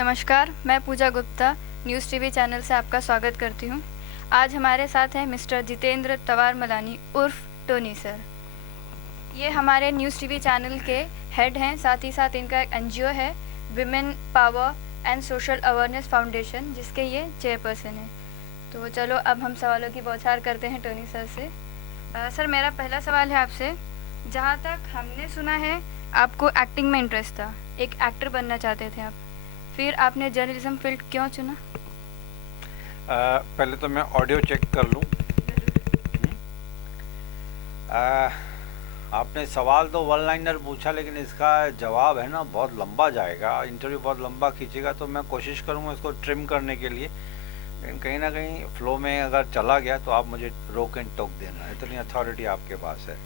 नमस्कार, मैं पूजा Gupta news TV channel से आपका स्वागत करती हूँ। आज हमारे साथ हैं मिस्टर जितेंद्र तवार मलानी उर्फ टोनी सर। ये हमारे न्यूज़ टीवी चैनल के हेड हैं, साथ ही साथ इनका एक एनजीओ है women power and social awareness foundation, जिसके ये चेयरपर्सन हैं। तो चलो अब हम सवालों की बौछार करते हैं टोनी सर से। सर, मेरा पहला सवाल है आपसे। जहाँ तक हमने सुना है आपको एक्टिंग में इंटरेस्ट था, एक एक्टर बनना चाहते थे आप, फिर आपने जर्नलिज्म फील्ड क्यों चुना? पहले तो मैं ऑडियो चेक कर लूँ। आपने सवाल तो वन लाइनर पूछा, लेकिन इसका जवाब है ना बहुत लंबा जाएगा, इंटरव्यू बहुत लंबा खींचेगा, तो मैं कोशिश करूँगा इसको ट्रिम करने के लिए। लेकिन कहीं ना कहीं फ्लो में अगर चला गया तो आप मुझे रोक एंड टोक देना, इतनी अथॉरिटी आपके पास है।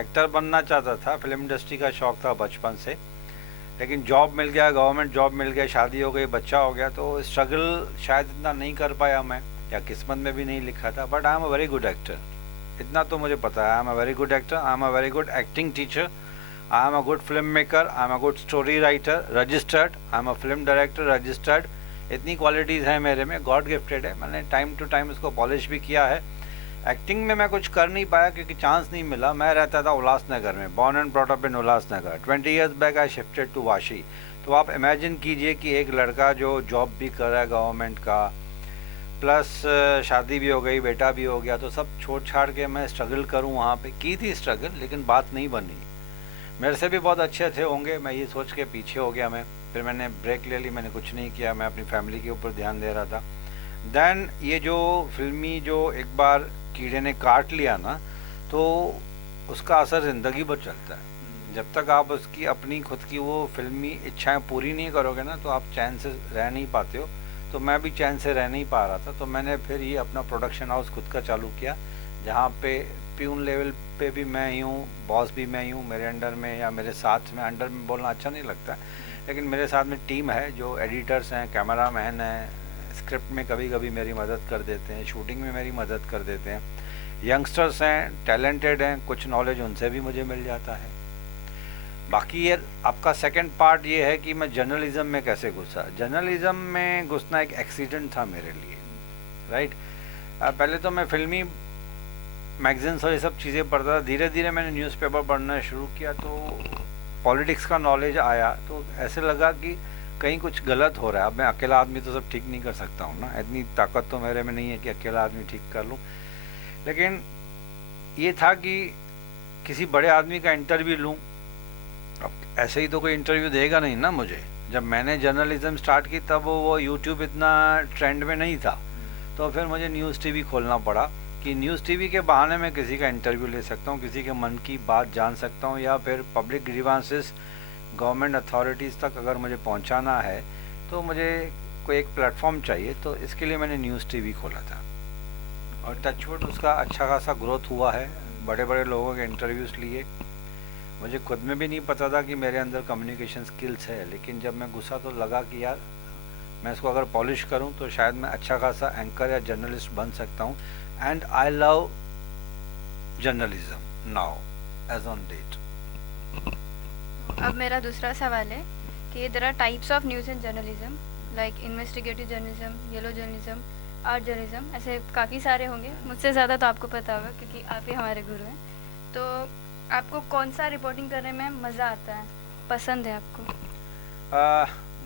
एक्टर बनना चाहता था, फिल्म इंडस्ट्री का शौक था बचपन से, लेकिन जॉब मिल गया, गवर्नमेंट जॉब मिल गया, शादी हो गई, बच्चा हो गया, तो स्ट्रगल शायद इतना नहीं कर पाया मैं, या किस्मत में भी नहीं लिखा था। But I am a very good actor, इतना तो मुझे पता है। I am a very good actor, I am a very good acting teacher, I am a good film maker, I am a good story writer registered, I am a film director registered. इतनी qualities हैं मेरे में, God gifted है। मैंने time to time इसको polish भी किया है। एक्टिंग में मैं कुछ कर नहीं पाया क्योंकि चांस नहीं मिला। मैं रहता था उल्लासनगर में, born and brought up in Ulhasnagar. 20 years back I shifted to Vashi. तो आप इमेजिन कीजिए कि एक लड़का जो जॉब भी कर रहा है गवर्नमेंट का, प्लस शादी भी हो गई, बेटा भी हो गया, तो सब छोड़ छाड़ के मैं स्ट्रगल करूं। वहाँ पे की थी स्ट्रगल, लेकिन बात नहीं बनी। मेरे से भी बहुत अच्छे थे होंगे, मैं ये सोच के पीछे हो गया। मैं फिर मैंने ब्रेक ले ली, मैंने कुछ नहीं किया, मैं अपनी फैमिली के ऊपर ध्यान दे रहा था। देन ये जो फिल्मी जो एक बार कीड़े ने काट लिया ना, तो उसका असर ज़िंदगी भर चलता है। जब तक आप उसकी अपनी खुद की वो फिल्मी इच्छाएं पूरी नहीं करोगे ना, तो आप चैन से रह नहीं पाते हो। तो मैं भी चैन से रह नहीं पा रहा था, तो मैंने फिर ये अपना प्रोडक्शन हाउस खुद का चालू किया, जहाँ पे प्यून लेवल पे भी मैं ही हूँ, बॉस भी मैं ही हूँ। मेरे अंडर में या मेरे साथ में, अंडर में बोलना अच्छा नहीं लगता, लेकिन मेरे साथ में टीम है, जो एडिटर्स हैं, कैमरा मैन हैं, स्क्रिप्ट में कभी कभी मेरी मदद कर देते हैं, शूटिंग में मेरी मदद कर देते हैं। यंगस्टर्स हैं, टैलेंटेड हैं, कुछ नॉलेज उनसे भी मुझे मिल जाता है। बाकी ये आपका सेकंड पार्ट ये है कि मैं जर्नलिज्म में कैसे घुसा। जर्नलिज्म में घुसना एक एक्सीडेंट था मेरे लिए, राइट। पहले तो मैं फिल्मी मैगजीन्स और ये सब चीज़ें पढ़ता था। धीरे धीरे मैंने न्यूज़पेपर पढ़ना शुरू किया, तो पॉलिटिक्स का नॉलेज आया, तो ऐसे लगा कि कहीं कुछ गलत हो रहा है। अब मैं अकेला आदमी तो सब ठीक नहीं कर सकता हूँ ना, इतनी ताकत तो मेरे में नहीं है कि अकेला आदमी ठीक कर लूँ। लेकिन ये था कि किसी बड़े आदमी का इंटरव्यू लूँ। अब ऐसे ही तो कोई इंटरव्यू देगा नहीं ना मुझे। जब मैंने जर्नलिज्म स्टार्ट की तब वो यूट्यूब इतना ट्रेंड में नहीं था, तो फिर मुझे न्यूज़ टीवी खोलना पड़ा कि न्यूज़ टीवी के बहाने मैं किसी का इंटरव्यू ले सकता हूँ, किसी के मन की बात जान सकता हूँ, या फिर पब्लिक ग्रीवांसेस गवर्नमेंट अथॉरिटीज़ तक अगर मुझे पहुँचाना है तो मुझे कोई एक प्लेटफॉर्म चाहिए। तो इसके लिए मैंने न्यूज़ टीवी खोला था, और टचवुड उसका अच्छा खासा ग्रोथ हुआ है। बड़े बड़े लोगों के इंटरव्यूज़ लिए। मुझे खुद में भी नहीं पता था कि मेरे अंदर कम्युनिकेशन स्किल्स है, लेकिन जब मैं घुसा तो लगा कि यार मैं इसको अगर पॉलिश करूं तो शायद मैं अच्छा खासा एंकर या जर्नलिस्ट बन सकता हूं। And I love journalism now as on date. अब मेरा दूसरा सवाल है कि there are types of news in journalism, like investigative journalism, yellow journalism, art journalism, ऐसे काफ़ी सारे होंगे। मुझसे ज़्यादा तो आपको पता होगा क्योंकि आप ही हमारे गुरु हैं। तो आपको कौन सा रिपोर्टिंग करने में मज़ा आता है, पसंद है आपको?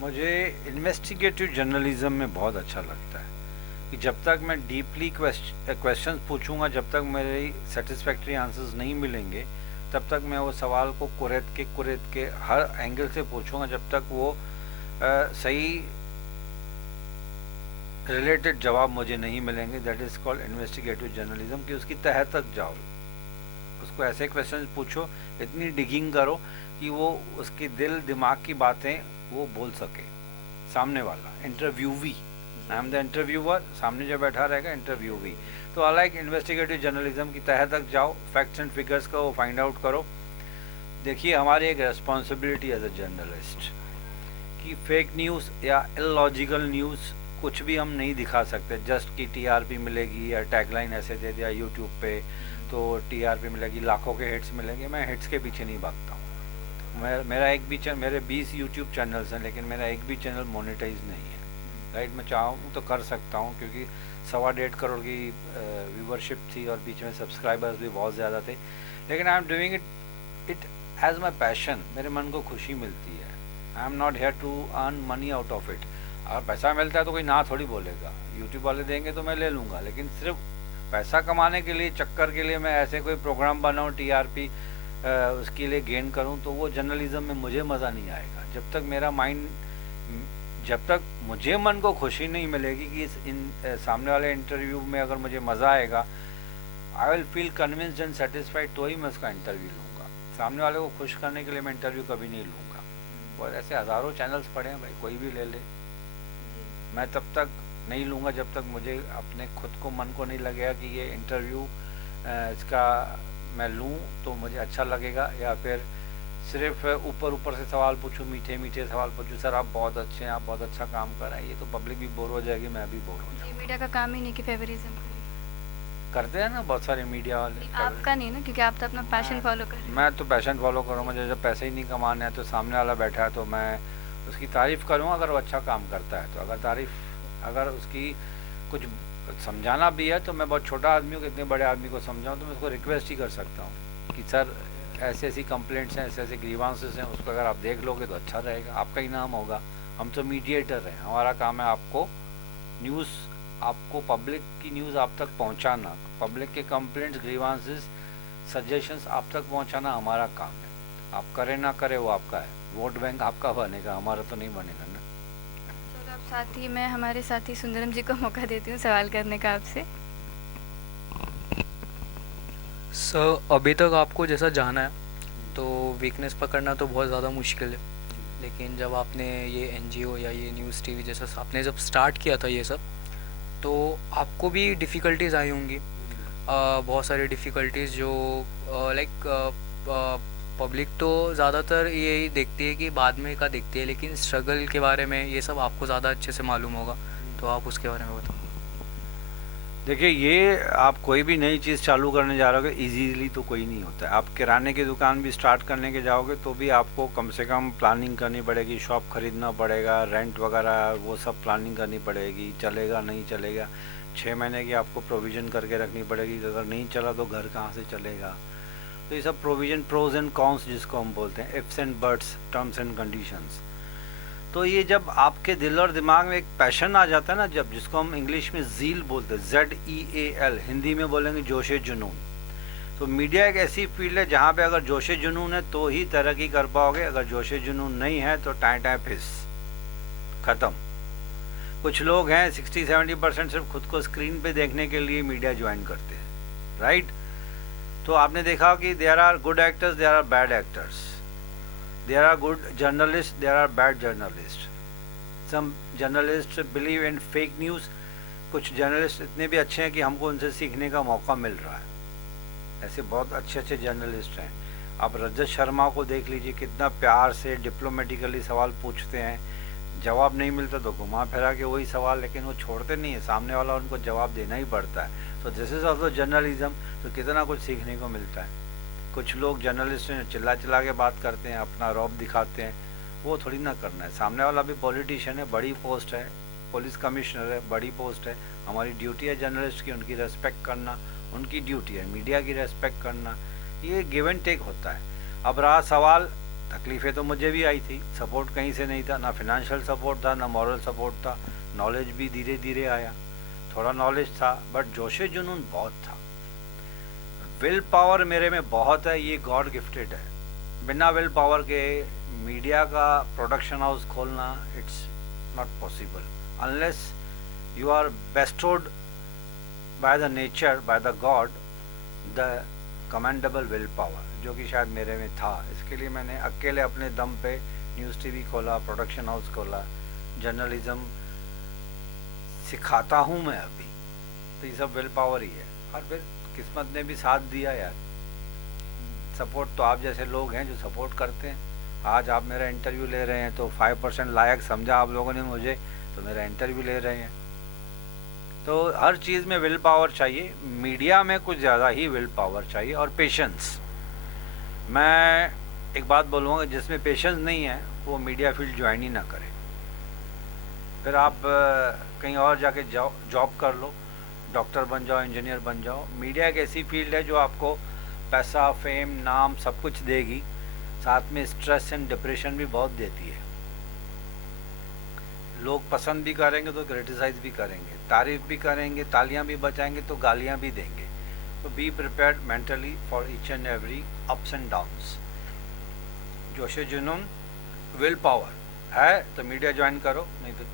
मुझे इन्वेस्टिगेटिव जर्नलिज्म में बहुत अच्छा लगता है कि जब तक मैं डीपली क्वेश्चन पूछूंगा, जब तक मेरे सेटिस्फैक्ट्री आंसर्स नहीं मिलेंगे, तब तक मैं वो सवाल को कुरेद के हर एंगल से पूछूंगा, जब तक वो सही रिलेटेड जवाब मुझे नहीं मिलेंगे। That is called investigative journalism, कि उसकी तह तक जाओ, उसको ऐसे क्वेश्चन पूछो, इतनी डिगिंग करो कि वो उसके दिल दिमाग की बातें वो बोल सके सामने वाला इंटरव्यूवी। आई एम द इंटरव्यूअर, सामने जो बैठा रहेगा इंटरव्यूवी। तो आई लाइक इन्वेस्टिगेटिव जर्नलिज्म की तह तक जाओ, फैक्ट्स एंड फिगर्स को फाइंड आउट करो। देखिए, हमारी एक रिस्पॉन्सिबिलिटी एज अ जर्नलिस्ट कि फेक न्यूज़ या इलॉजिकल न्यूज़ कुछ भी हम नहीं दिखा सकते। जस्ट कि टीआरपी मिलेगी या टैगलाइन ऐसे दे दिया यूट्यूब पे तो टीआरपी मिलेगी, लाखों के हिट्स मिलेंगे। मैं हिट्स के पीछे नहीं भागता हूँ। मेरा एक भी मेरे 20 यूट्यूब चैनल्स हैं, लेकिन मेरा एक भी चैनल मोनेटाइज नहीं है। राइट, मैं चाहूँ तो कर सकता हूँ, क्योंकि 1.25 करोड़ की व्यूवरशिप थी और बीच में सब्सक्राइबर्स भी बहुत ज़्यादा थे, लेकिन I am doing it as my passion. मेरे मन को खुशी मिलती है। I am not here to earn money out of it. अगर पैसा मिलता है तो कोई ना थोड़ी बोलेगा, यूट्यूब वाले देंगे तो मैं ले लूँगा, लेकिन सिर्फ पैसा कमाने के लिए, चक्कर के लिए मैं ऐसे कोई प्रोग्राम बनाऊँ, टीआरपी उसके लिए गेन करूँ, तो वो जर्नलिज्म में मुझे मज़ा नहीं आएगा। जब तक मेरा माइंड, जब तक मुझे मन को खुशी नहीं मिलेगी कि सामने वाले इंटरव्यू में अगर मुझे मज़ा आएगा, I will feel convinced and satisfied, तो ही मैं उसका इंटरव्यू लूँगा। सामने वाले को खुश करने के लिए मैं इंटरव्यू कभी नहीं लूँगा। और ऐसे हज़ारों चैनल्स पड़े हैं भाई, कोई भी ले ले। मैं तब तक नहीं लूँगा जब तक मुझे अपने खुद को, मन को नहीं लगेगा कि ये इंटरव्यू इसका मैं लूँ तो मुझे अच्छा लगेगा, या फिर सिर्फ ऊपर से सवाल पूछूं, मीठे मीठे सवाल पूछूं, सर आप बहुत अच्छे हैं, आप बहुत अच्छा काम कर रहे हैं, ये तो पब्लिक भी बोर हो जाएगी, मैं भी बोर हो जाऊँगा। मीडिया का काम ही नहीं कि फेवरिज्म करते हैं ना बहुत सारे मीडिया वाले। आपका नहीं ना, क्योंकि आप तो अपना पैशन फॉलो कर रहे हैं। मैं तो पैशन फॉलो करूँ, मुझे जब पैसे ही नहीं कमाने हैं तो सामने वाला बैठा है तो मैं उसकी तारीफ़ करूँगा अगर वो अच्छा काम करता है तो। अगर उसकी कुछ समझाना भी है तो मैं बहुत छोटा आदमी हूँ, कितने बड़े आदमी को समझाऊँ, तो मैं उसको रिक्वेस्ट ही कर सकता हूँ कि सर ऐसी ऐसी कंप्लेंट्स हैं, ऐसे ऐसे ग्रीवांसेस हैं, उसको अगर आप देख लोगे तो अच्छा रहेगा, आपका ही नाम होगा। हम तो मीडिएटर हैं, हमारा काम है आपको न्यूज़, आपको पब्लिक की न्यूज़ आप तक पहुंचाना, पब्लिक के कंप्लेंट्स, ग्रीवांसेस, सजेशंस आप तक पहुंचाना हमारा काम है। आप करें ना करें वो आपका है, वोट बैंक आपका बनेगा, हमारा तो नहीं बनेगा ना। चलो अब साथी, मैं हमारे साथी सुंदरम जी को मौका देती हूँ सवाल करने का आपसे। सर, अभी तक आपको जैसा जाना है तो वीकनेस पकड़ना तो बहुत ज़्यादा मुश्किल है, लेकिन जब आपने ये एनजीओ या ये न्यूज़ टीवी जैसा आपने जब स्टार्ट किया था ये सब, तो आपको भी डिफ़िकल्टीज़ आई होंगी, बहुत सारी डिफ़िकल्टीज़ जो लाइक पब्लिक तो ज़्यादातर यही देखती है कि बाद में का देखती है, लेकिन स्ट्रगल के बारे में ये सब आपको ज़्यादा अच्छे से मालूम होगा, तो आप उसके बारे में बताओ। देखिए, ये आप कोई भी नई चीज़ चालू करने जा रहे हो इजीली तो कोई नहीं होता है। आप किराने की दुकान भी स्टार्ट करने के जाओगे तो भी आपको कम से कम प्लानिंग करनी पड़ेगी, शॉप खरीदना पड़ेगा, रेंट वगैरह वो सब प्लानिंग करनी पड़ेगी, चलेगा नहीं चलेगा, 6 महीने की आपको प्रोविज़न करके रखनी पड़ेगी, अगर नहीं चला तो घर कहाँ से चलेगा। तो ये सब प्रोविज़न, प्रोज एंड कॉन्स जिसको हम बोलते हैं, ifs and buts, terms and conditions. तो ये जब आपके दिल और दिमाग में एक पैशन आ जाता है ना, जब, जिसको हम इंग्लिश में ज़ील बोलते हैं, ZEAL, हिंदी में बोलेंगे जोशे जुनून। तो मीडिया एक ऐसी फील्ड है जहाँ पे अगर जोशे जुनून है तो ही तरक्की कर पाओगे, अगर जोशे जुनून नहीं है तो टाइम फिस, ख़त्म। कुछ लोग हैं 60-70% सिर्फ खुद को स्क्रीन पे देखने के लिए मीडिया ज्वाइन करते हैं, राइट। तो आपने देखा कि there are good actors, there are bad actors, there are good journalists, there are bad journalists. Some journalists believe in fake news. कुछ जर्नलिस्ट इतने भी अच्छे हैं कि हमको उनसे सीखने का मौका मिल रहा है। ऐसे बहुत अच्छे अच्छे जर्नलिस्ट हैं। आप रजत शर्मा को देख लीजिए, कितना प्यार से डिप्लोमेटिकली सवाल पूछते हैं, जवाब नहीं मिलता तो घुमा फिरा के वही सवाल, लेकिन वो छोड़ते नहीं है, सामने वाला उनको जवाब देना ही पड़ता है। तो दिस इज़ ऑल्सो जर्नलिज्म। तो कितना कुछ सीखने को मिलता है। कुछ लोग जर्नलिस्ट हैं, चिल्ला चिल्ला के बात करते हैं, अपना रौब दिखाते हैं, वो थोड़ी ना करना है। सामने वाला भी पॉलिटिशियन है, बड़ी पोस्ट है, पुलिस कमिश्नर है, बड़ी पोस्ट है। हमारी ड्यूटी है जर्नलिस्ट की उनकी रेस्पेक्ट करना, उनकी ड्यूटी है मीडिया की रेस्पेक्ट करना। ये गिव एंड टेक होता है। अब रहा सवाल, तकलीफ़ें तो मुझे भी आई थी, सपोर्ट कहीं से नहीं था, ना फिनेंशियल सपोर्ट था, ना मॉरल सपोर्ट था। नॉलेज भी धीरे धीरे आया, थोड़ा नॉलेज था, बट जोशे जुनून बहुत था। विल पावर मेरे में बहुत है, ये गॉड गिफ्टेड है। बिना विल पावर के मीडिया का प्रोडक्शन हाउस खोलना it's not possible unless you are bestowed by the nature, by the god, the commendable will power, जो कि शायद मेरे में था। इसके लिए मैंने अकेले अपने दम पे न्यूज़ टीवी खोला, प्रोडक्शन हाउस खोला, जर्नलिज्म सिखाता हूँ मैं अभी। तो ये सब विल पावर ही है। और फिर किस्मत ने भी साथ दिया यार। सपोर्ट तो आप जैसे लोग हैं जो सपोर्ट करते हैं। आज आप मेरा इंटरव्यू ले रहे हैं तो 5% लायक समझा आप लोगों ने मुझे, तो मेरा इंटरव्यू ले रहे हैं। तो हर चीज़ में विल पावर चाहिए, मीडिया में कुछ ज़्यादा ही विल पावर चाहिए और पेशेंस। मैं एक बात बोलूँगा, जिसमें पेशेंस नहीं है वो मीडिया फील्ड ज्वाइन ही ना करे। फिर आप कहीं और जाके जॉब कर लो, डॉक्टर बन जाओ, इंजीनियर बन जाओ। मीडिया एक ऐसी फील्ड है जो आपको पैसा, फेम, नाम सब कुछ देगी, साथ में स्ट्रेस एंड डिप्रेशन भी बहुत देती है। लोग पसंद भी करेंगे तो क्रिटिसाइज भी करेंगे, तारीफ भी करेंगे, तालियां भी बजाएंगे तो गालियां भी देंगे। तो be prepared mentally for each and every ups and downs. जोश जुनून, विल पावर है तो मीडिया ज्वाइन करो, नहीं तो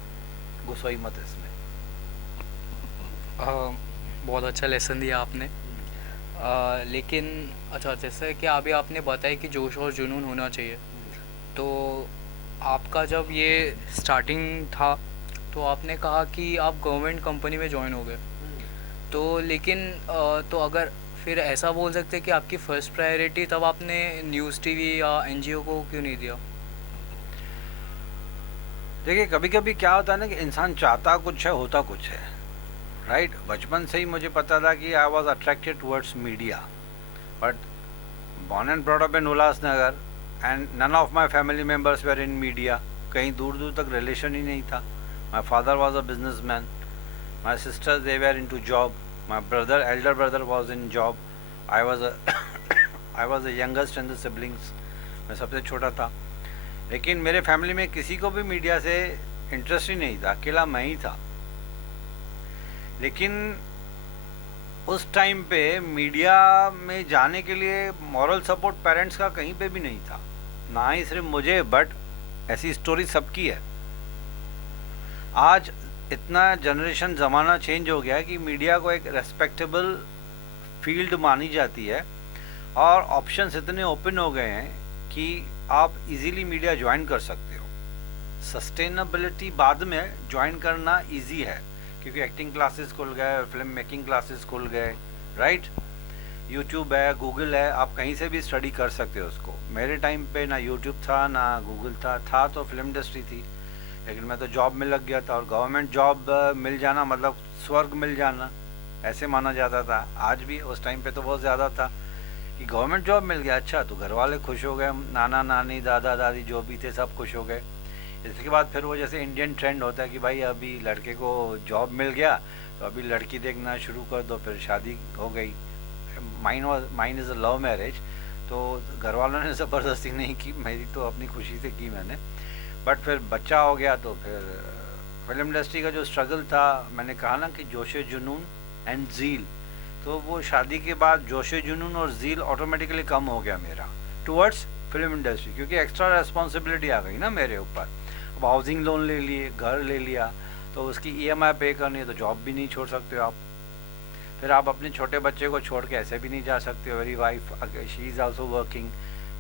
घुसो ही मत इसमें। बहुत अच्छा लेसन दिया आपने। लेकिन अच्छा, जैसे कि अभी आपने बताया कि जोश और जुनून होना चाहिए, तो आपका जब ये स्टार्टिंग था तो आपने कहा कि आप गवर्नमेंट कंपनी में ज्वाइन हो गए, तो लेकिन तो अगर फिर ऐसा बोल सकते हैं कि आपकी फ़र्स्ट प्रायोरिटी तब आपने न्यूज़ टीवी या एनजीओ को क्यों नहीं दिया? देखिए, कभी कभी क्या होता है ना कि इंसान चाहता कुछ है, होता कुछ है, राइट। बचपन से ही मुझे पता था कि I was attracted towards media, but born and brought up in Ulhasnagar and none of my family members were in media. कहीं दूर दूर तक रिलेशन ही नहीं था। My father was a business man, my sisters they were into job, my brother, elder brother was in job, I was the youngest in the siblings, मैं सबसे छोटा था। लेकिन मेरे फैमिली में किसी को भी मीडिया से इंटरेस्ट ही नहीं था, अकेला मैं ही था। लेकिन उस टाइम पे मीडिया में जाने के लिए मॉरल सपोर्ट पेरेंट्स का कहीं पे भी नहीं था, ना ही सिर्फ मुझे, बट ऐसी स्टोरी सबकी है। आज इतना जनरेशन ज़माना चेंज हो गया है कि मीडिया को एक रेस्पेक्टेबल फील्ड मानी जाती है और ऑप्शंस इतने ओपन हो गए हैं कि आप इजीली मीडिया ज्वाइन कर सकते हो। सस्टेनेबिलिटी बाद में ज्वाइन करना इजी है क्योंकि एक्टिंग क्लासेस खुल गए, फिल्म मेकिंग क्लासेस खुल गए, राइट। यूट्यूब है, गूगल है, आप कहीं से भी स्टडी कर सकते हो उसको। मेरे टाइम पे ना यूट्यूब था ना गूगल था तो फिल्म इंडस्ट्री थी। लेकिन मैं तो जॉब में लग गया था और गवर्नमेंट जॉब मिल जाना मतलब स्वर्ग मिल जाना, ऐसे माना जाता था। आज भी, उस टाइम पे तो बहुत ज़्यादा था कि गवर्नमेंट जॉब मिल गया, अच्छा तो घर वाले खुश हो गए, नाना नानी दादा दादी जो भी थे सब खुश हो गए। इसके बाद फिर वो जैसे इंडियन ट्रेंड होता है कि भाई अभी लड़के को जॉब मिल गया तो अभी लड़की देखना शुरू कर दो, फिर शादी हो गई। Mine is a love marriage, तो घर वालों ने ज़बरदस्ती नहीं की, मेरी तो अपनी खुशी से की मैंने। बट फिर बच्चा हो गया तो फिर फिल्म इंडस्ट्री का जो स्ट्रगल था, मैंने कहा ना कि जोशे जुनून एंड ज़ील, तो वो शादी के बाद जोशे जुनून और ज़ील ऑटोमेटिकली कम हो गया मेरा टुवर्ड्स फिल्म इंडस्ट्री, क्योंकि एक्स्ट्रा रेस्पॉन्सिबिलिटी आ गई ना मेरे ऊपर। अब हाउसिंग लोन ले लिए, घर ले लिया, तो उसकी ईएमआई पे करनी है, तो जॉब भी नहीं छोड़ सकते हो आप। फिर आप अपने छोटे बच्चे को छोड़ के ऐसे भी नहीं जा सकते हो। मेरी wife she is also working,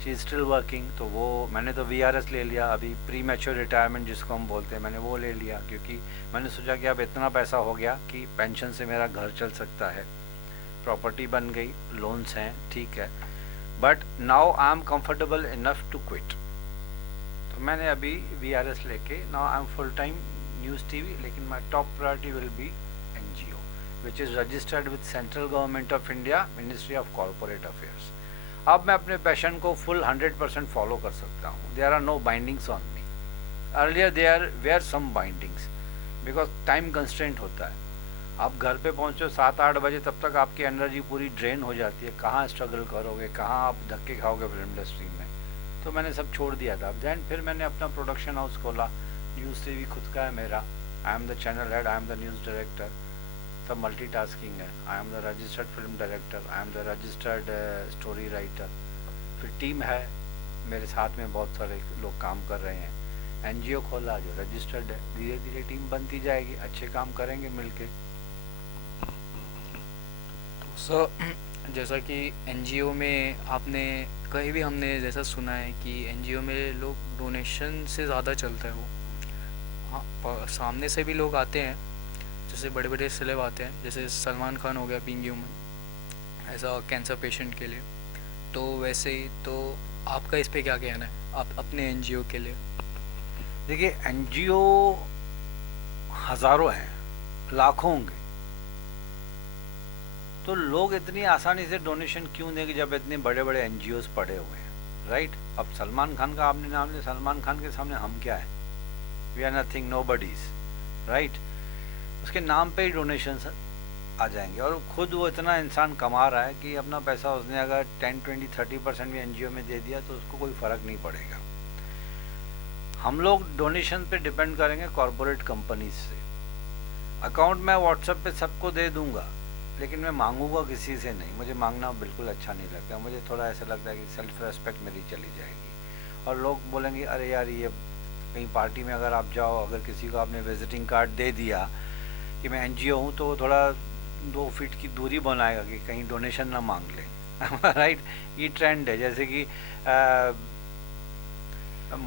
she is still working, तो वो मैंने तो वीआरएस ले लिया, अभी प्री मैच्योर रिटायरमेंट जिसको हम बोलते हैं, मैंने वो ले लिया क्योंकि मैंने सोचा कि अब इतना पैसा हो गया कि पेंशन से मेरा घर चल सकता है, प्रॉपर्टी बन गई, लोन्स हैं, ठीक है, but now I am comfortable enough to quit. तो मैंने अभी वीआरएस लेके now I am full time news TV, लेकिन my top priority will be NGO which is registered with central government of India, ministry of corporate affairs. अब मैं अपने passion को full 100% follow कर सकता हूँ। There are no bindings on me. Earlier there were some bindings because time constraint होता है। आप घर पे पहुँचो 7-8 बजे, तब तक आपकी एनर्जी पूरी ड्रेन हो जाती है, कहाँ स्ट्रगल करोगे, कहाँ आप धक्के खाओगे फिल्म इंडस्ट्री में। तो मैंने सब छोड़ दिया था। दैन फिर मैंने अपना प्रोडक्शन हाउस खोला, न्यूज़ टीवी खुद का है मेरा, I am the channel head, I am the news director, सब मल्टीटास्किंग है। I am the registered film director, I am the registered story writer. फिर टीम है मेरे साथ में, बहुत सारे लोग काम कर रहे हैं। एनजीओ खोला जो रजिस्टर्ड है, धीरे धीरे टीम बनती जाएगी, अच्छे काम करेंगे मिलके। तो सर, जैसा कि एनजीओ में आपने कहीं भी हमने जैसा सुना है कि एनजीओ में लोग डोनेशन से ज़्यादा चलता है वो। हाँ, सामने से भी लोग आते हैं, जैसे बड़े बड़े सेलेब आते हैं, जैसे सलमान खान हो गया बीइंग ह्यूमन, ऐसा कैंसर पेशेंट के लिए। तो वैसे ही तो आपका इस पे क्या कहना है आप अपने एनजीओ के लिए? देखिए, एनजीओ हज़ारों हैं, लाखों होंगे, तो लोग इतनी आसानी से डोनेशन क्यों देंगे जब इतने बड़े बड़े एनजीओज पड़े हुए हैं, राइट। अब सलमान खान का आपने नाम लिया, सलमान खान के सामने हम क्या है? We are nothing, no buddies, right. उसके नाम पे ही डोनेशन आ जाएंगे और खुद वो इतना इंसान कमा रहा है कि अपना पैसा उसने अगर 10, 20, 30% भी एनजीओ में दे दिया तो उसको कोई फ़र्क नहीं पड़ेगा। हम लोग डोनेशन पे डिपेंड करेंगे कॉरपोरेट कंपनीज से। अकाउंट मैं व्हाट्सएप पे सबको दे दूंगा, लेकिन मैं मांगूंगा किसी से नहीं। मुझे मांगना बिल्कुल अच्छा नहीं लगता। मुझे थोड़ा ऐसा लगता है कि सेल्फ रेस्पेक्ट मेरी चली जाएगी और लोग बोलेंगे अरे यार, ये कहीं पार्टी में अगर आप जाओ, अगर किसी को आपने विजिटिंग कार्ड दे दिया कि मैं एनजीओ हूँ, तो वो थोड़ा 2 फीट की दूरी बनाएगा कि कहीं डोनेशन ना मांग ले। राइट। ये ट्रेंड है, जैसे कि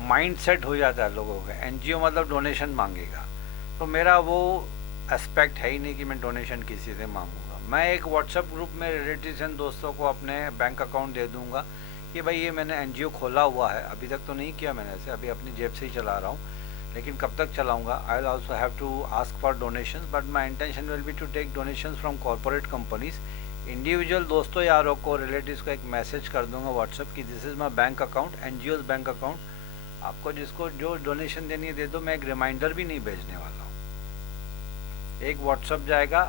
माइंड सेट हो जाता है लोगों का, एनजीओ मतलब डोनेशन मांगेगा। तो मेरा वो एस्पेक्ट है ही नहीं कि मैं डोनेशन किसी से मांगूंगा। मैं एक व्हाट्सएप ग्रुप में रिलेटिव्स एंड दोस्तों को अपने बैंक अकाउंट दे दूंगा कि भाई ये मैंने एनजीओ खोला हुआ है। अभी तक तो नहीं किया मैंने ऐसे, अभी अपनी जेब से ही चला रहा हूँ, लेकिन कब तक चलाऊंगा। I will also have to ask for donations, but my intention will be to take donations from corporate companies. Individual दोस्तों यारों को, रिलेटिव्स को एक मैसेज कर दूंगा व्हाट्सएप की this is my bank account, NGOs bank account. आपको जिसको जो डोनेशन देनी है दे दो, मैं एक रिमाइंडर भी नहीं भेजने वाला हूँ। एक व्हाट्सएप जाएगा,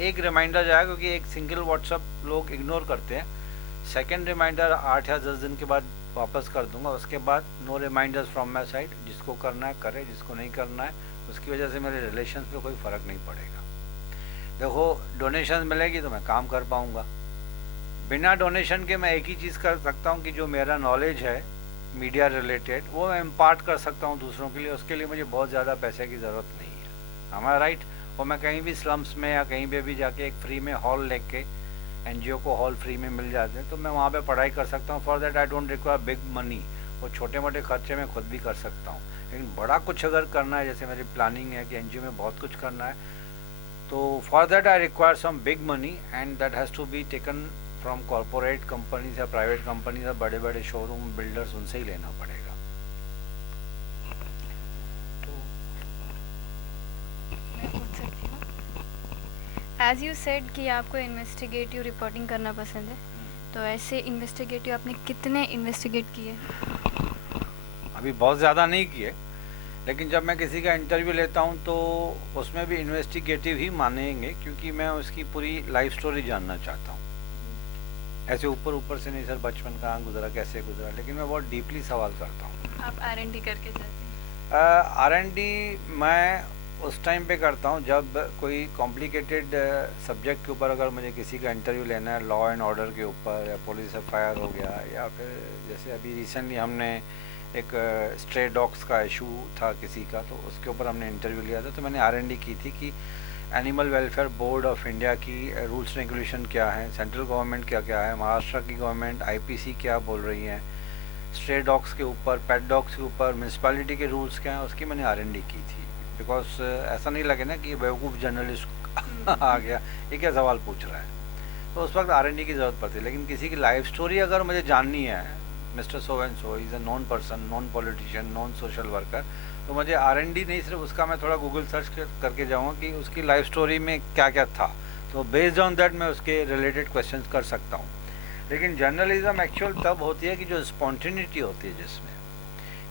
एक रिमाइंडर जाएगा, क्योंकि एक सिंगल व्हाट्सएप लोग इग्नोर करते हैं। सेकंड रिमाइंडर 8 या 10 दिन के बाद वापस कर दूंगा। उसके बाद no reminders from my side. जिसको करना है करे, जिसको नहीं करना है उसकी वजह से मेरे रिलेशंस पे कोई फ़र्क नहीं पड़ेगा। देखो, डोनेशन मिलेगी तो मैं काम कर पाऊँगा। बिना डोनेशन के मैं एक ही चीज़ कर सकता हूँ कि जो मेरा नॉलेज है मीडिया रिलेटेड, वो मैं इम्पार्ट कर सकता हूँ दूसरों के लिए। उसके लिए मुझे बहुत ज़्यादा पैसे की ज़रूरत नहीं है। हमारा राइट। और मैं कहीं भी स्लम्स में या कहीं पे भी जाके एक फ्री में हॉल लेके, एनजीओ को हॉल फ्री में मिल जाते हैं, तो मैं वहाँ पे पढ़ाई कर सकता हूँ। For that I don't require big money. वो छोटे मोटे खर्चे मैं खुद भी कर सकता हूँ। लेकिन बड़ा कुछ अगर करना है, जैसे मेरी प्लानिंग है कि एनजीओ में बहुत कुछ करना है, तो for that I require some big money and that has to be taken from corporate companies या प्राइवेट कंपनीज या बड़े बड़े शोरूम बिल्डर्स, उनसे ही लेना पड़ेगा। एज यू सेड कि आपको इन्वेस्टिगेटिव रिपोर्टिंग करना पसंद है, तो ऐसे इन्वेस्टिगेटिव आपने कितने इन्वेस्टिगेट किए? अभी बहुत ज़्यादा नहीं किए, लेकिन जब मैं किसी का इंटरव्यू लेता हूं तो उसमें भी इन्वेस्टिगेटिव ही मानेंगे, क्योंकि मैं उसकी पूरी लाइफ स्टोरी जानना चाहता हूं। ऐसे ऊपर ऊपर से नहीं, सर बचपन कहाँ गुजरा, कैसे गुजरा, लेकिन मैं बहुत डीपली सवाल करता हूँ। आप R&D करके जाते हैं? R&D मैं उस टाइम पे करता हूँ जब कोई कॉम्प्लिकेटेड सब्जेक्ट के ऊपर अगर मुझे किसी का इंटरव्यू लेना है, लॉ एंड ऑर्डर के ऊपर, या पुलिस एफआईआर हो गया, या फिर जैसे अभी रिसेंटली हमने एक स्ट्रे डॉग्स का इशू था किसी का, तो उसके ऊपर हमने इंटरव्यू लिया था। तो मैंने R&D की थी कि animal welfare board of India की रूल्स रेगुलेशन क्या है, सेंट्रल गवर्नमेंट क्या क्या है, महाराष्ट्र की गवर्नमेंट IPC क्या बोल रही है, स्ट्रे डॉग्स के ऊपर, पेट डॉग्स के ऊपर म्यूनसिपैलिटी के रूल्स क्या हैं, उसकी मैंने R&D की थी। बिकॉज ऐसा नहीं लगे ना कि बेवकूफ़ जर्नलिस्ट आ गया, ये क्या सवाल पूछ रहा है। तो उस वक्त R&D की ज़रूरत पड़ती है। लेकिन किसी की लाइफ स्टोरी अगर मुझे जाननी है, mister so and so is a non person, non politician, non social worker, तो मुझे R&D नहीं, सिर्फ उसका मैं थोड़ा गूगल सर्च करके जाऊँगा कि उसकी लाइफ स्टोरी में क्या क्या था, तो बेस्ड ऑन दैट मैं उसके रिलेटेड क्वेश्चन कर सकता हूँ। लेकिन जर्नलिज्म एक्चुअल तब होती है कि जो स्पॉन्टेनिटी होती है, जिसमें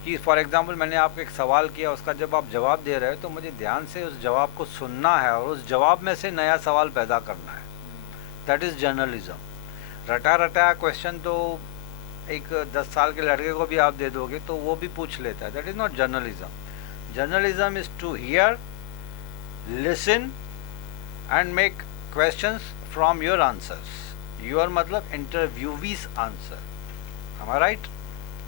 कि फॉर एग्जांपल मैंने आपको एक सवाल किया, उसका जब आप जवाब दे रहे हो तो मुझे ध्यान से उस जवाब को सुनना है और उस जवाब में से नया सवाल पैदा करना है। That is journalism. रटा रटाया क्वेश्चन तो एक 10 साल के लड़के को भी आप दे दोगे तो वो भी पूछ लेता है। That is not journalism. Journalism is to hear, listen and make questions from your answers. Your मतलब इंटरव्यूवीज आंसर, हमारा राइट,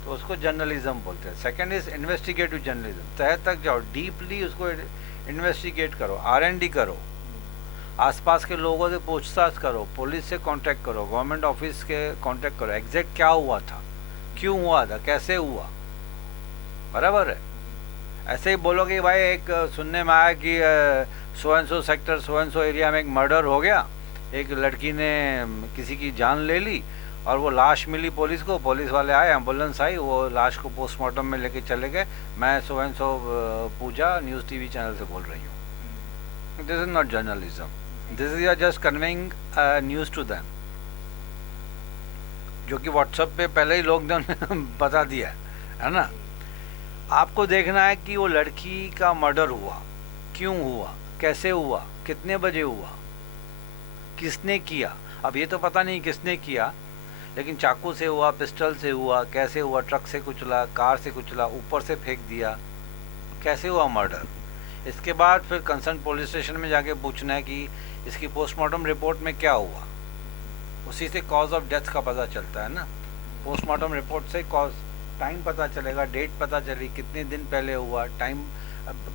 तो उसको जर्नलिज्म बोलते हैं। सेकंड इज इन्वेस्टिगेटिव जर्नलिज्म, तह तक जाओ, डीपली उसको इन्वेस्टिगेट करो, R&D करो, आसपास के लोगों से पूछताछ करो, पुलिस से कांटेक्ट करो, गवर्नमेंट ऑफिस के कांटेक्ट करो, एग्जैक्ट क्या हुआ था, क्यों हुआ था, कैसे हुआ, बराबर है। ऐसे ही बोलोगे भाई एक सुनने में आया कि सो and so sector, so and so area में एक मर्डर हो गया, एक लड़की ने किसी की जान ले ली और वो लाश मिली पुलिस को, पुलिस वाले आए, एम्बुलेंस आई, वो लाश को पोस्टमार्टम में लेके चले गए, मैं so and so Puja news TV channel से बोल रही हूँ। This is not journalism, this is just conveying news to them. जो कि व्हाट्सएप पे पहले ही लॉकडाउन में बता दिया है ना। आपको देखना है कि वो लड़की का मर्डर हुआ, क्यों हुआ, कैसे हुआ, कितने बजे हुआ, किसने किया। अब ये तो पता नहीं किसने किया, लेकिन चाकू से हुआ, पिस्टल से हुआ, कैसे हुआ, ट्रक से कुचला, कार से कुचला, ऊपर से फेंक दिया, कैसे हुआ मर्डर। इसके बाद फिर कंसर्न पुलिस स्टेशन में जाके पूछना है कि इसकी पोस्टमार्टम रिपोर्ट में क्या हुआ। उसी से कॉज ऑफ डेथ का पता चलता है ना। पोस्टमार्टम रिपोर्ट से कॉज, टाइम पता चलेगा, डेट पता चलेगी, कितने दिन पहले हुआ, time.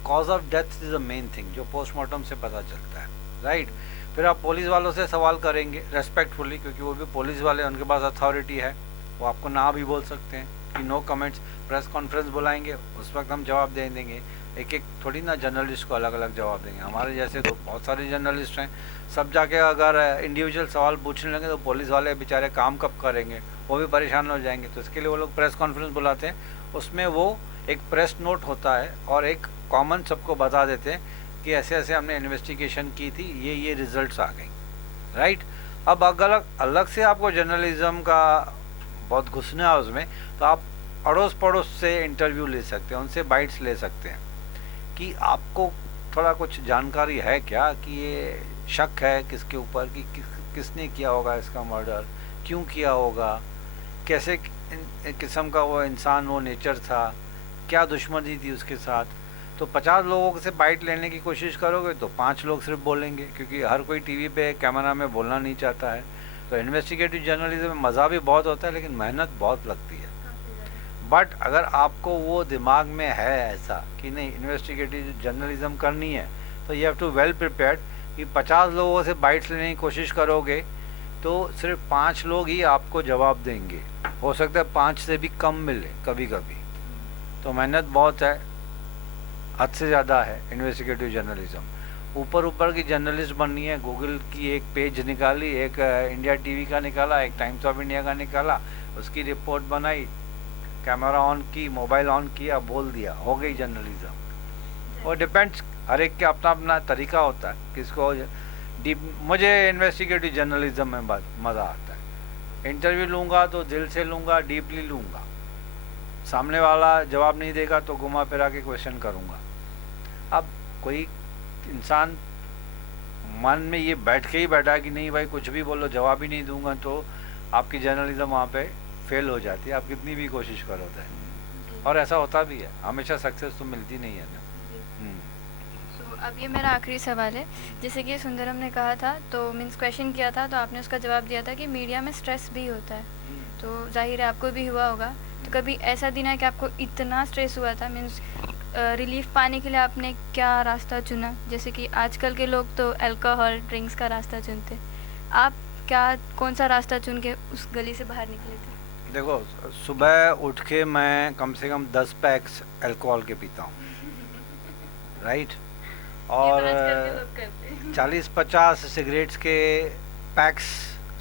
Cause of death is the main thing जो पोस्टमार्टम से पता चलता है, राइट। फिर आप पुलिस वालों से सवाल करेंगे रेस्पेक्टफुली, क्योंकि वो भी पुलिस वाले, उनके पास अथॉरिटी है, वो आपको ना भी बोल सकते हैं कि नो कमेंट्स। प्रेस कॉन्फ्रेंस बुलाएंगे, उस वक्त हम जवाब दे देंगे। एक एक थोड़ी ना जर्नलिस्ट को अलग अलग जवाब देंगे। हमारे जैसे तो बहुत सारे जर्नलिस्ट हैं, सब जाके अगर इंडिविजुअल सवाल पूछने लगे तो पुलिस वाले बेचारे काम कब करेंगे, वो भी परेशान हो जाएंगे। तो इसके लिए वो लोग प्रेस कॉन्फ्रेंस बुलाते हैं, उसमें वो एक प्रेस नोट होता है और एक कॉमन सबको बता देते हैं कि ऐसे ऐसे हमने इन्वेस्टिगेशन की थी, ये रिजल्ट्स आ गई, राइट। अब अगर अलग से आपको जर्नलिज्म का बहुत घुसना है उसमें, तो आप अड़ोस पड़ोस से इंटरव्यू ले सकते हैं, उनसे बाइट्स ले सकते हैं कि आपको थोड़ा कुछ जानकारी है क्या, कि ये शक है किसके ऊपर, कि किसने किया होगा इसका मर्डर, क्यों किया होगा, कैसे किस्म का वो इंसान, वो नेचर था, क्या दुश्मनी थी उसके साथ। तो 50 लोगों से बाइट लेने की कोशिश करोगे तो 5 लोग सिर्फ बोलेंगे, क्योंकि हर कोई टीवी पे कैमरा में बोलना नहीं चाहता है। तो इन्वेस्टिगेटिव जर्नलिज्म में मज़ा भी बहुत होता है, लेकिन मेहनत बहुत लगती है। बट अगर आपको वो दिमाग में है ऐसा कि नहीं इन्वेस्टिगेटिव जर्नलिज्म करनी है, तो you have to well prepared कि 50 लोगों से बाइट्स लेने की कोशिश करोगे तो सिर्फ 5 लोग ही आपको जवाब देंगे। हो सकता है 5 से भी कम मिले कभी कभी। तो मेहनत बहुत है, हद से ज़्यादा है इन्वेस्टिगेटिव जर्नलिज्म। ऊपर ऊपर की जर्नलिस्ट बननी है, गूगल की एक पेज निकाली, एक इंडिया टीवी का निकाला, एक टाइम्स ऑफ इंडिया का निकाला, उसकी रिपोर्ट बनाई, कैमरा ऑन की, मोबाइल ऑन किया, बोल दिया, हो गई जर्नलिज्म। और डिपेंड्स, हर एक का अपना अपना तरीका होता है किसको डीप। मुझे इन्वेस्टिगेटिव जर्नलिज्म में मज़ा आता है। इंटरव्यू लूँगा तो दिल से लूँगा, डीपली लूँगा। सामने वाला जवाब नहीं देगा तो घुमा फिरा के क्वेश्चन करूँगा। अब कोई इंसान मन में ये बैठ के ही बैठा है कि नहीं भाई कुछ भी बोलो, जवाब ही नहीं दूंगा, तो आपकी जर्नलिज्म वहाँ पे फेल हो जाती है, आप कितनी भी कोशिश करो तो। और ऐसा होता भी है, हमेशा सक्सेस तो मिलती नहीं है ना। अब ये मेरा आखिरी सवाल है। जैसे कि सुंदरम ने कहा था, तो मीन्स क्वेश्चन किया था, तो आपने उसका जवाब दिया था कि मीडिया में स्ट्रेस भी होता है, तो जाहिर है आपको भी हुआ होगा। तो कभी ऐसा दिन है कि आपको इतना स्ट्रेस हुआ था, मीन्स रिलीफ पाने के लिए आपने क्या रास्ता चुना? जैसे कि आजकल के लोग तो अल्कोहल ड्रिंक्स का रास्ता चुनते, आप क्या कौन सा रास्ता चुन के उस गली से बाहर निकले थे? देखो, सुबह उठ के मैं कम से कम 10 पैक्स अल्कोहल के पीता हूँ, राइट। और 40-50 सिगरेट्स के पैक्स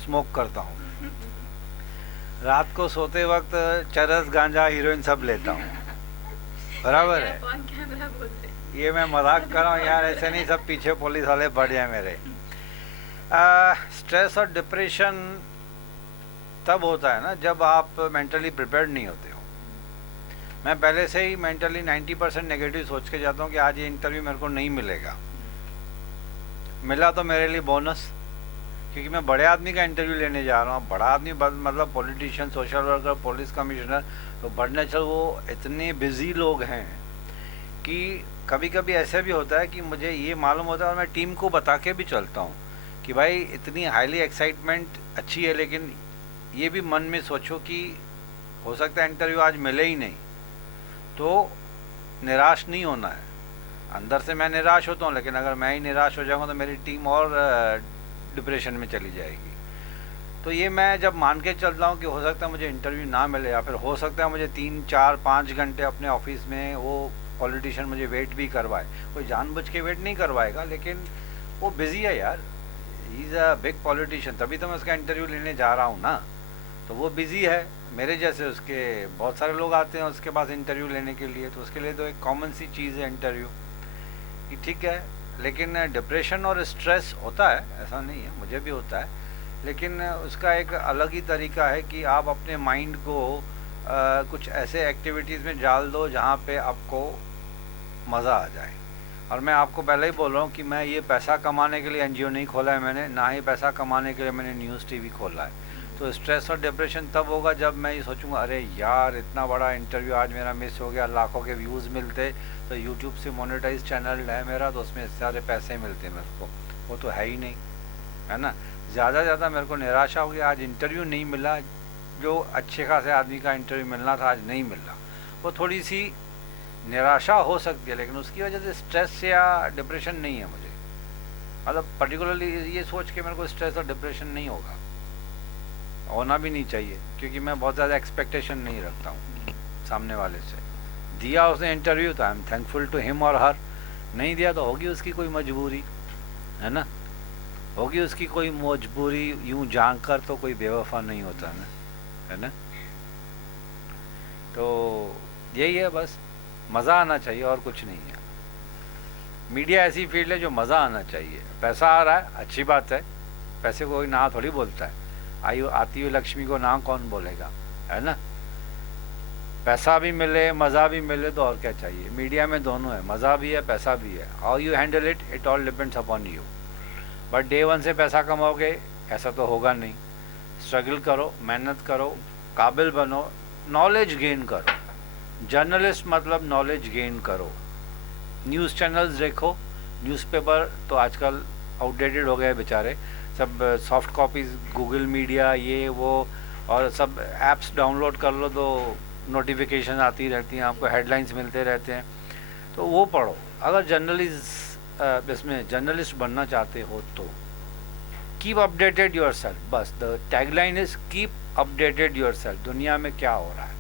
स्मोक करता हूँ। रात को सोते वक्त चरस, गांजा, हीरोइन सब लेता हूँ, बराबर है। ये मैं मजाक कर रहा हूँ यार, ऐसे नहीं सब पीछे पुलिस वाले बढ़ जाए मेरे। स्ट्रेस और डिप्रेशन तब होता है ना जब आप मेंटली प्रिपेयर्ड नहीं होते हो। मैं पहले से ही मेंटली 90% नेगेटिव सोच के जाता हूँ कि आज ये इंटरव्यू मेरे को नहीं मिलेगा। मिला तो मेरे लिए बोनस, क्योंकि मैं बड़े आदमी का इंटरव्यू लेने जा रहा हूँ। बड़ा आदमी मतलब politician, social worker, police commissioner, तो बढ़ने चल वो इतने बिजी लोग हैं कि कभी कभी ऐसे भी होता है कि मुझे ये मालूम होता है और मैं टीम को बता के भी चलता हूँ कि भाई इतनी हाईली एक्साइटमेंट अच्छी है, लेकिन ये भी मन में सोचो कि हो सकता है इंटरव्यू आज मिले ही नहीं। तो निराश नहीं होना है। अंदर से मैं निराश होता हूँ, लेकिन अगर मैं ही निराश हो जाऊँगा तो मेरी टीम और डिप्रेशन में चली जाएगी। तो ये मैं जब मान के चलता हूँ कि हो सकता है मुझे इंटरव्यू ना मिले, या फिर हो सकता है मुझे 3, 4, 5 घंटे अपने ऑफिस में वो पॉलिटिशियन मुझे वेट भी करवाए। कोई जानबूझ के वेट नहीं करवाएगा, लेकिन वो बिजी है यार, he is a big politician, तभी तो मैं उसका इंटरव्यू लेने जा रहा हूँ ना। तो वो बिजी है, मेरे जैसे उसके बहुत सारे लोग आते हैं उसके पास इंटरव्यू लेने के लिए, तो उसके लिए तो एक कॉमन सी चीज़ है इंटरव्यू कि ठीक है। लेकिन डिप्रेशन और स्ट्रेस होता है, ऐसा नहीं है, मुझे भी होता है, लेकिन उसका एक अलग ही तरीका है कि आप अपने माइंड को कुछ ऐसे एक्टिविटीज़ में डाल दो जहाँ पे आपको मज़ा आ जाए। और मैं आपको पहले ही बोल रहा हूँ कि मैं ये पैसा कमाने के लिए एनजीओ नहीं खोला है मैंने, ना ही पैसा कमाने के लिए मैंने न्यूज़ टीवी खोला है। तो स्ट्रेस और डिप्रेशन तब होगा जब मैं ये सोचूंगा अरे यार इतना बड़ा इंटरव्यू आज मेरा मिस हो गया, लाखों के व्यूज़ मिलते तो यूट्यूब से मोनेटाइज चैनल है मेरा तो उसमें सारे पैसे मिलते मेरे को, वो तो है ही नहीं, है ना। ज़्यादा ज़्यादा मेरे को निराशा होगी, आज इंटरव्यू नहीं मिला, जो अच्छे खासे आदमी का इंटरव्यू मिलना था आज नहीं मिला, वो थोड़ी सी निराशा हो सकती है। लेकिन उसकी वजह से स्ट्रेस या डिप्रेशन नहीं है मुझे, मतलब पर्टिकुलरली ये सोच के मेरे को स्ट्रेस और डिप्रेशन नहीं होगा, होना भी नहीं चाहिए, क्योंकि मैं बहुत ज़्यादा एक्सपेक्टेशन नहीं रखता हूँ सामने वाले से। दिया उसने इंटरव्यू तो I am thankful to him और हर, नहीं दिया तो होगी उसकी कोई मजबूरी, है ना, होगी उसकी कोई मजबूरी। यूं जान कर तो कोई बेवफा नहीं होता ना, है ना। तो यही है, बस मज़ा आना चाहिए और कुछ नहीं है। मीडिया ऐसी फील्ड है जो मज़ा आना चाहिए। पैसा आ रहा है अच्छी बात है, पैसे को कोई ना थोड़ी बोलता है, आती हुई लक्ष्मी को ना कौन बोलेगा, है ना। पैसा भी मिले मज़ा भी मिले तो और क्या चाहिए। मीडिया में दोनों है, मज़ा भी है पैसा भी है। How you handle it, it all depends upon you. But day one से पैसा कमाओगे ऐसा तो होगा नहीं। स्ट्रगल करो, मेहनत करो, काबिल बनो, नॉलेज गेन करो। जर्नलिस्ट मतलब नॉलेज गेन करो। न्यूज़ चैनल्स देखो, न्यूज़पेपर तो आजकल आउटडेटेड हो गए बेचारे, सब सॉफ्ट कॉपीज़ गूगल मीडिया ये वो, और सब ऐप्स डाउनलोड कर लो तो नोटिफिकेशन आती रहती हैं, आपको हेडलाइंस मिलते रहते हैं, तो वो पढ़ो। अगर इसमें जर्नलिस्ट बनना चाहते हो तो कीप अपडेटेड योर सेल्फ, बस the tagline is keep updated your self. दुनिया में क्या हो रहा है,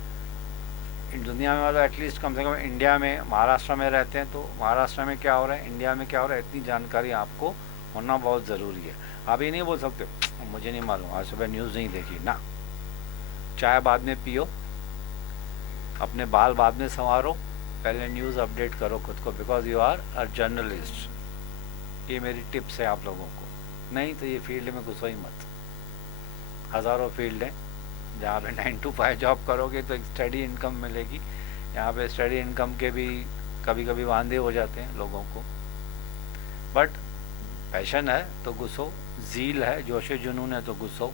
दुनिया में मतलब एटलीस्ट कम से कम इंडिया में, महाराष्ट्र में रहते हैं तो महाराष्ट्र में क्या हो रहा है, इंडिया में क्या हो रहा है, इतनी जानकारी आपको होना बहुत ज़रूरी है। आप ये नहीं बोल सकते मुझे नहीं मालूम, आज सुबह न्यूज़ नहीं देखी ना। चाय बाद में पियो, अपने बाल बाद में संवारो, पहले न्यूज़ अपडेट करो खुद को, because you are a journalist. ये मेरी टिप्स है आप लोगों को। नहीं तो ये फील्ड में घुसो ही मत, हज़ारों फील्ड हैं जहाँ पे 9 to 5 जॉब करोगे तो एक स्टडी इनकम मिलेगी। यहाँ पे स्टडी इनकम के भी कभी कभी वांदे हो जाते हैं लोगों को, बट पैशन है तो घुसो, ज़ील है, जोश जुनून है तो घुसो।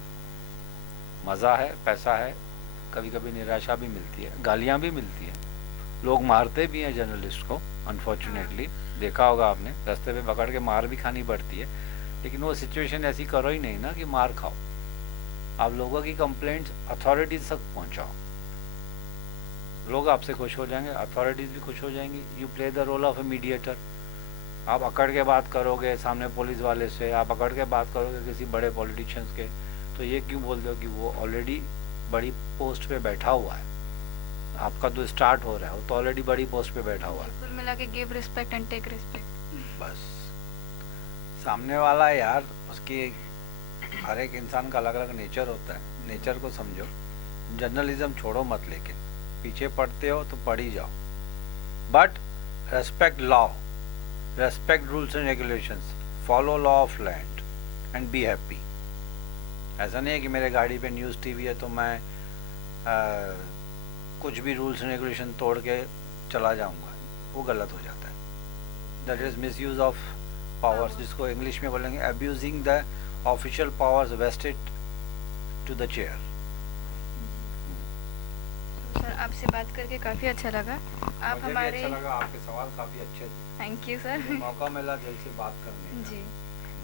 मज़ा है, पैसा है, कभी कभी निराशा भी मिलती है, गालियाँ भी मिलती हैं, लोग मारते भी हैं जर्नलिस्ट को, अनफॉर्चुनेटली देखा होगा आपने, रास्ते पे पकड़ के मार भी खानी पड़ती है। लेकिन वो सिचुएशन ऐसी करो ही नहीं ना कि मार खाओ। आप लोगों की कंप्लेंट्स अथॉरिटीज़ तक पहुंचाओ, लोग आपसे खुश हो जाएंगे, अथॉरिटीज़ भी खुश हो जाएंगी। You play the role of a mediator. आप अकड़ के बात करोगे सामने पुलिस वाले से, आप अकड़ के बात करोगे किसी बड़े पॉलिटिशियंस के, तो ये क्यों बोलते हो कि वो ऑलरेडी बड़ी पोस्ट पे बैठा हुआ है, आपका तो स्टार्ट हो रहा है, वो तो ऑलरेडी बड़ी पोस्ट पे बैठा हुआ है। कुल मिला के give respect and take respect. बस सामने वाला यार, उसकी हर एक इंसान का अलग अलग नेचर होता है, नेचर को समझो। जर्नलिज्म छोड़ो मत, लेकिन पीछे पढ़ते हो तो पढ़ ही जाओ, but respect law, respect rules and regulations, follow law of land and be happy. ऐसा नहीं है कि मेरे गाड़ी पे न्यूज़ टीवी है तो मैं कुछ भी रूल्स एंड रेगुलेशन तोड़ के चला जाऊंगा, वो गलत हो जाता है। That is misuse of powers, जिसको इंग्लिश में बोलेंगे abusing the official powers vested to the chair. Sir आपसे बात करके काफ़ी अच्छा लगा। आप मुझे भी हमारे अच्छा लगा, आपके सवाल काफ़ी अच्छे थे, थैंक यू सर। मुझे मौका मिला दिल से बात करने का। जी,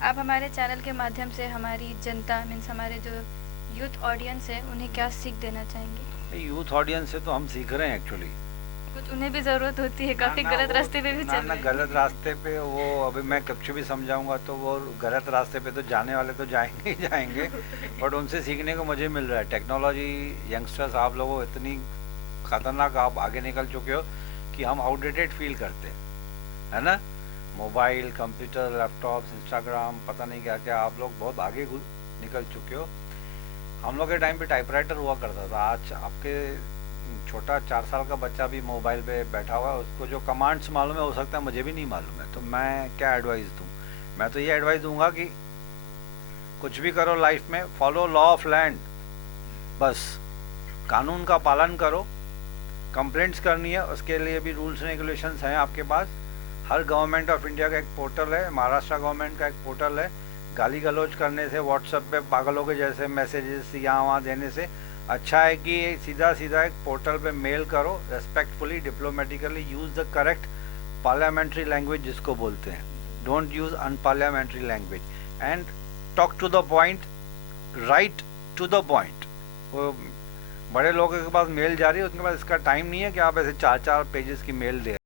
आप हमारे चैनल के माध्यम से हमारी जनता मीन्स हमारे जो यूथ ऑडियंस है उन्हें क्या सीख देना चाहेंगे? यूथ ऑडियंस से तो हम सीख रहे हैं एक्चुअली, कुछ उन्हें भी ज़रूरत होती है, काफ़ी गलत रास्ते पे भी चल ना रहे हैं। गलत रास्ते पे वो, अभी मैं कुछ भी समझाऊंगा तो वो गलत रास्ते पे तो जाने वाले तो जाएंगे ही जाएंगे, बट उनसे सीखने को मुझे मिल रहा है। टेक्नोलॉजी, यंगस्टर्स, आप लोगों इतनी खतरनाक आप आगे निकल चुके हो कि हम आउटडेटेड फील करते हैं, है ना। मोबाइल, कंप्यूटर, लैपटॉप्स, इंस्टाग्राम, पता नहीं क्या क्या, आप लोग बहुत आगे निकल चुके हो। हम लोग के टाइम पे टाइपराइटर हुआ करता था, आज आपके छोटा 4 साल का बच्चा भी मोबाइल पे बैठा हुआ है, उसको जो कमांड्स मालूम है हो सकता है मुझे भी नहीं मालूम है, तो मैं क्या एडवाइस दूँ? मैं तो ये एडवाइस दूंगा कि कुछ भी करो लाइफ में, फॉलो लॉ ऑफ लैंड, बस कानून का पालन करो। कंप्लेंट्स करनी है उसके लिए भी रूल्स रेगुलेशंस हैं आपके पास। हर गवर्नमेंट ऑफ इंडिया का एक पोर्टल है, महाराष्ट्र गवर्नमेंट का एक पोर्टल है। गाली गलौज करने से, व्हाट्सएप पे पागलों के जैसे मैसेजेस यहाँ वहाँ देने से अच्छा है कि सीधा सीधा एक पोर्टल पे मेल करो, respectfully, diplomatically, use the correct parliamentary language जिसको बोलते हैं। Don't use unparliamentary language and talk to the point, right to the point. वो बड़े लोगों के पास मेल जा रही है, उनके पास इसका टाइम नहीं है कि आप ऐसे 4-4 पेजेस की मेल दे।